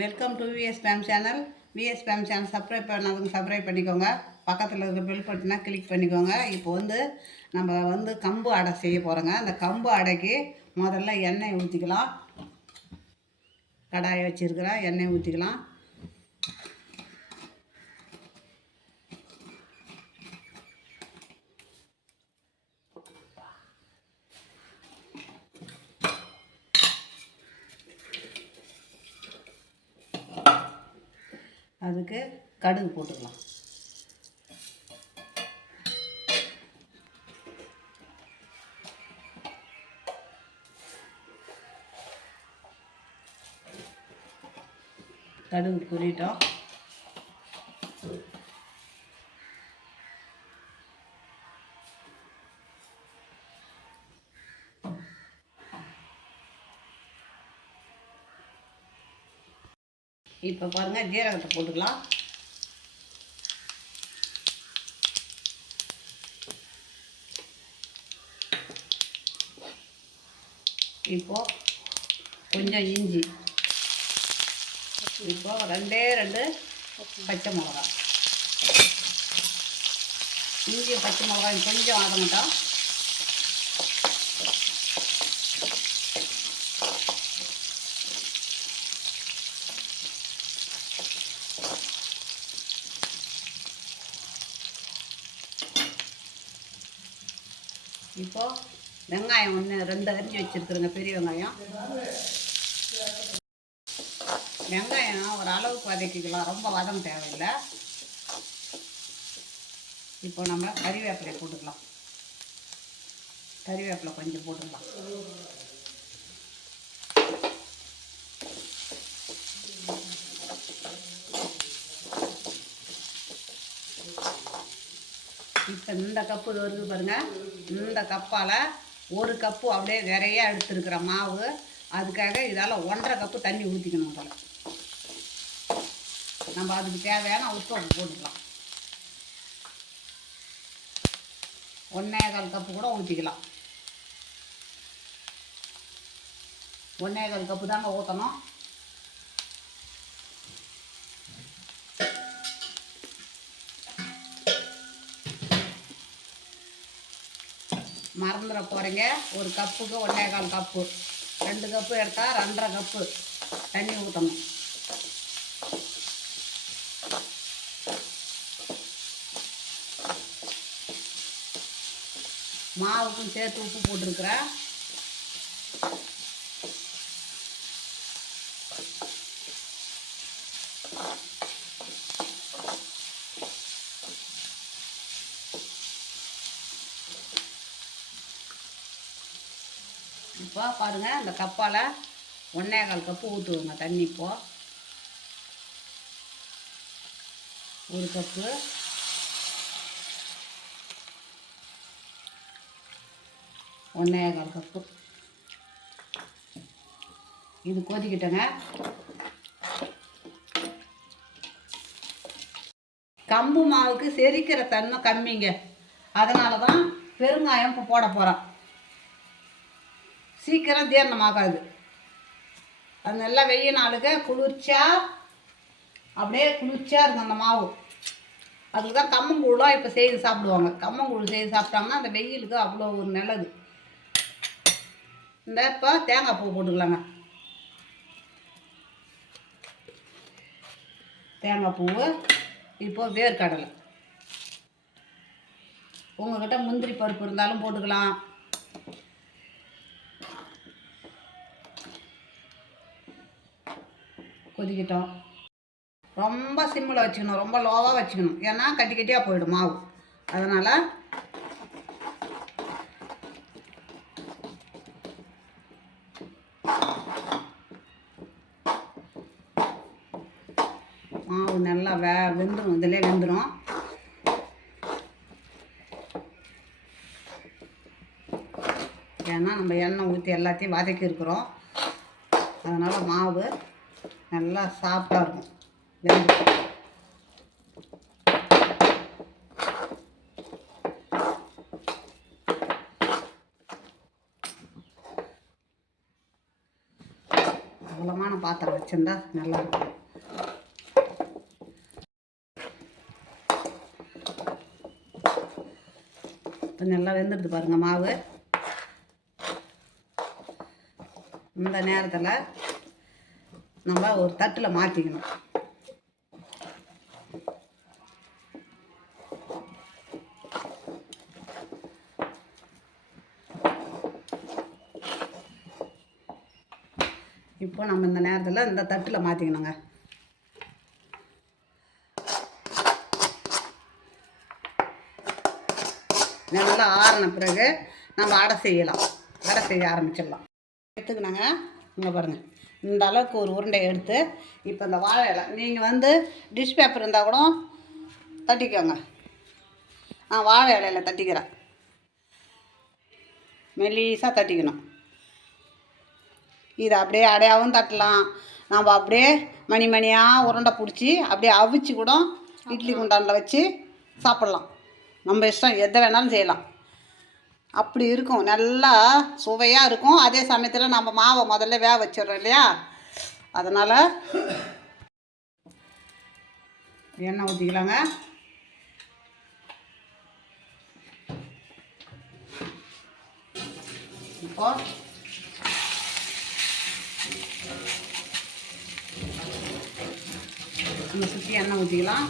Welcome to VS spam channel VS spam channel subscribe பண்ணாதவங்க subscribe பண்ணிக்கோங்க. பக்கத்தில் இருக்கிற பெல் பட்டனை கிளிக் பண்ணிக்கோங்க. இப்போ வந்து நம்ம வந்து கம்பு அடை செய்ய போகிறோங்க அந்த கம்பு அடைக்கு முதல்ல எண்ணெய் ஊற்றிக்கலாம் கடாயை வச்சுருக்கிறேன் எண்ணெய் ஊற்றிக்கலாம் அதுக்கு கடுகு போட்டுக்கலாம். கடுகு பொரியட்டும் இப்போ பாருங்கள் ஜீரகத்தை போட்டுக்கலாம். இப்போ கொஞ்சம் இஞ்சி. இப்போ ரெண்டே ரெண்டு பச்சை மிளகா இஞ்சி பச்சை மிளகாய் கொஞ்சம் ஆகமாட்டோம் இப்போது வெங்காயம் ஒன்று ரெண்டு அரிஞ்சு வச்சுருக்குறேங்க பெரிய வெங்காயம். வெங்காயம் ஒரு அளவுக்கு வதக்கிக்கலாம் ரொம்ப வதம் தேவையில்லை. இப்போ நம்ம கறிவேப்பிலை போட்டுக்கலாம். கறிவேப்பிலை கொஞ்சம் போட்டுக்கலாம். இப்போ இந்த கப்பு இது வருது பாருங்கள் இந்த கப்பால் ஒரு கப்பு அப்படியே நிறைய எடுத்துருக்குற மாவு. அதுக்காக இதால் ஒன்றரை கப்பு தண்ணி ஊற்றிக்கணும் போல். நம்ம அதுக்கு தேவையான உப்பு போட்டுக்கலாம். ஒன்றே கால் கப்பு கூட ஊற்றிக்கலாம் ஒன்றே கால் கப்பு தாங்க ஊற்றணும் மறந்துட போகிறீங்க ஒரு கப்புக்கு ஒன்றே கால் கப்பு. ரெண்டு கப்பு எடுத்தால் ரெண்டரை கப்பு. தண்ணி ஊற்றணும் மாவுக்கும் சேர்த்து உப்பு போட்டிருக்கிறேன் இப்போ பாருங்கள் அந்த கப்பால் ஒன்றே கால் கப்பு ஊற்றுவோங்க தண்ணி இப்போ. ஒரு கப்பு. ஒன்றே கால் கப்பு. இது கொதிக்கிட்டங்க. கம்பு மாவுக்கு செரிக்கிற தன்மை கம்மிங்க. அதனால தான் பெருங்காயம் இப்போ போட போகிறோம் சீக்கிரம் ஜீரணமாகாது அது நல்லா வெய்ய நாளுக்கு குளிர்ச்சியாக அப்படியே குளிர்ச்சியாக இருக்கும் அந்த மாவு. அதுக்கு தான் கம்மங்கூழலாம் இப்போ செய்து சாப்பிடுவாங்க. கம்மங்கூழ் செய்து சாப்பிட்டாங்கன்னா அந்த வெயிலுக்கு அவ்வளோ ஒரு நல்லது. இந்த இப்போ தேங்காய் பூ போட்டுக்கலாங்க. தேங்காய் பூவு இப்போ வேர்க்கடலை. உங்கள்கிட்ட முந்திரி பருப்பு இருந்தாலும் போட்டுக்கலாம். கொதிக்கிட்டோம். ரொம்ப சிம்மில் வச்சுக்கணும். ரொம்ப லோவாக வச்சுக்கணும். ஏன்னா கட்டி கட்டியாக போயிடும் மாவு. அதனால் மாவு நல்லா வே வெந்துடும் இதிலே வெந்துடும் ஏன்னா நம்ம எண்ணெய் ஊற்றி எல்லாத்தையும் வதக்கி இருக்கிறோம். அதனால் மாவு நல்லா சாஃப்டாக இருக்கும் அகலமான பாத்திரம் வச்சுருந்தா நல்லாயிருக்கும் இப்போ நல்லா வெந்துடுது பாருங்க மாவு. இந்த நேரத்தில் நம்ம ஒரு தட்டில் மாற்றிக்கணும் இப்போ நம்ம இந்த நேரத்தில் இந்த தட்டில் மாற்றிக்கணுங்க நல்லா ஆறின பிறகு நம்ம அடை செய்யலாம். அடை செய்ய ஆரம்பிச்சிடலாம். எடுத்துக்கினாங்க இங்கே பாருங்கள் இந்த அளவுக்கு ஒரு உருண்டை எடுத்து இப்போ இந்த வாழை இலை. நீங்கள் வந்து டிஷ் பேப்பர் இருந்தால் கூட தட்டிக்கோங்க. நான் வாழை இலையில தட்டிக்கிறேன். மெல்லிசாக தட்டிக்கணும். இதை அப்படியே அடையாவும் தட்டலாம். நம்ம அப்படியே மணி மணியாக உருண்டை பிடிச்சி அப்படியே அவிச்சு கூட இட்லி குண்டானில் வச்சு சாப்பிட்லாம். நம்ம இஷ்டம் எதை வேணாலும் செய்யலாம். அப்படி இருக்கும். நல்லா சுவையாக இருக்கும். அதே சமயத்தில் நம்ம மாவை முதல்ல வேக வச்சிடுறோம் இல்லையா? அதனால் எண்ணெய் ஊற்றிக்கலாங்க இப்போ நம்ம சுற்றி எண்ணெய் ஊற்றிக்கலாம்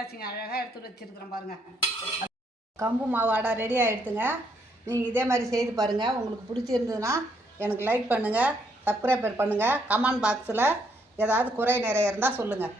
எடுத்தாச்சுங்க அழகாக எடுத்து வச்சுருக்குறேன் பாருங்கள் கம்பு மாவு அடை ரெடி ஆகிடுதுங்க நீங்கள் இதே மாதிரி செய்து பாருங்கள் உங்களுக்கு பிடிச்சிருந்ததுன்னா எனக்கு லைக் பண்ணுங்கள் சப்ஸ்கிரைபர் பண்ணுங்கள் கமெண்ட் பாக்ஸில் ஏதாவது குறை நிறைய இருந்தால் சொல்லுங்கள்